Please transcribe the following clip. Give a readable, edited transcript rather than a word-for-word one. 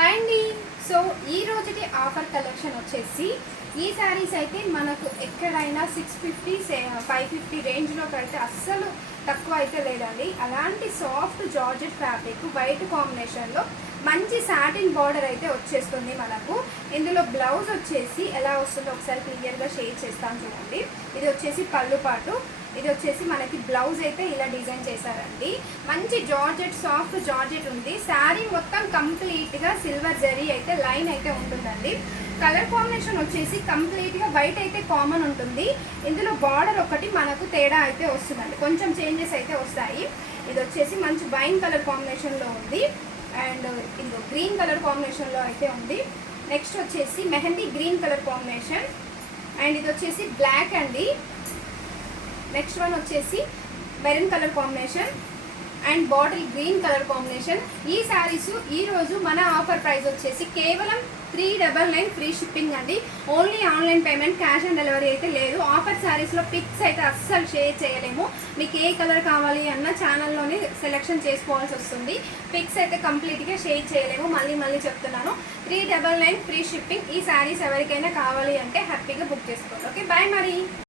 Hi అండి. So ఈ రోజుటి ఆఫర్ కలెక్షన్ వచ్చేసి ఈ శారీస్ అయితే మనకు ఎక్కడైనా 650 550 రేంజ్లోకి అయితే అస్సలు తక్కువ అయితే లేదండి. అలాంటి సాఫ్ట్ జార్జెట్ ఫ్యాబ్రిక్ వైట్ కాంబినేషన్లో మంచి సాటిన్ బార్డర్ అయితే వచ్చేస్తుంది మనకు. ఇందులో బ్లౌజ్ వచ్చేసి ఎలా వస్తుందో ఒకసారి క్లియర్గా షేర్ చేస్తాను చూడండి. ఇది వచ్చేసి పళ్ళు పాటు, ఇది వచ్చేసి మనకి బ్లౌజ్ అయితే ఇలా డిజైన్ చేశారండి. మంచి జార్జెట్, సాఫ్ట్ జార్జెట్ ఉంది. శారీ మొత్తం కంప్లీట్గా సిల్వర్ జరీ అయితే లైన్ అయితే ఉంటుందండి. కలర్ కాంబినేషన్ వచ్చేసి కంప్లీట్గా వైట్ అయితే కామన్ ఉంటుంది. ఇందులో బార్డర్ ఒకటి మనకు తేడా అయితే వస్తుందండి, కొంచెం చేంజెస్ అయితే వస్తాయి. ఇది వచ్చేసి మంచి వైన్ కలర్ కాంబినేషన్లో ఉంది అండ్ ఇది గ్రీన్ కలర్ కాంబినేషన్లో అయితే ఉంది. నెక్స్ట్ వచ్చేసి mehndi green colour combination and ఇది వచ్చేసి బ్లాక్ అండి. నెక్స్ట్ వన్ వచ్చేసి maroon colour combination and bottle green colour combination. ఈ శారీస్ ఈరోజు మన ఆఫర్ ప్రైస్ వచ్చేసి కేవలం 399 ఫ్రీ షిప్పింగ్ అండి. Only online payment, cash on delivery అయితే లేదు. ఆఫర్ శారీస్లో పిక్స్ అయితే అస్సలు షేర్ చేయలేము. మీకు ఏ కలర్ కావాలి అన్న ఛానల్లోనే సెలెక్షన్ చేసుకోవాల్సి వస్తుంది. పిక్స్ అయితే కంప్లీట్గా షేర్ చేయలేము. మళ్ళీ చెప్తున్నాను, 399 ఫ్రీ షిప్పింగ్. ఈ శారీస్ ఎవరికైనా కావాలి అంటే హ్యాపీగా బుక్ చేసుకోండి. ఓకే, బాయ్ మరి.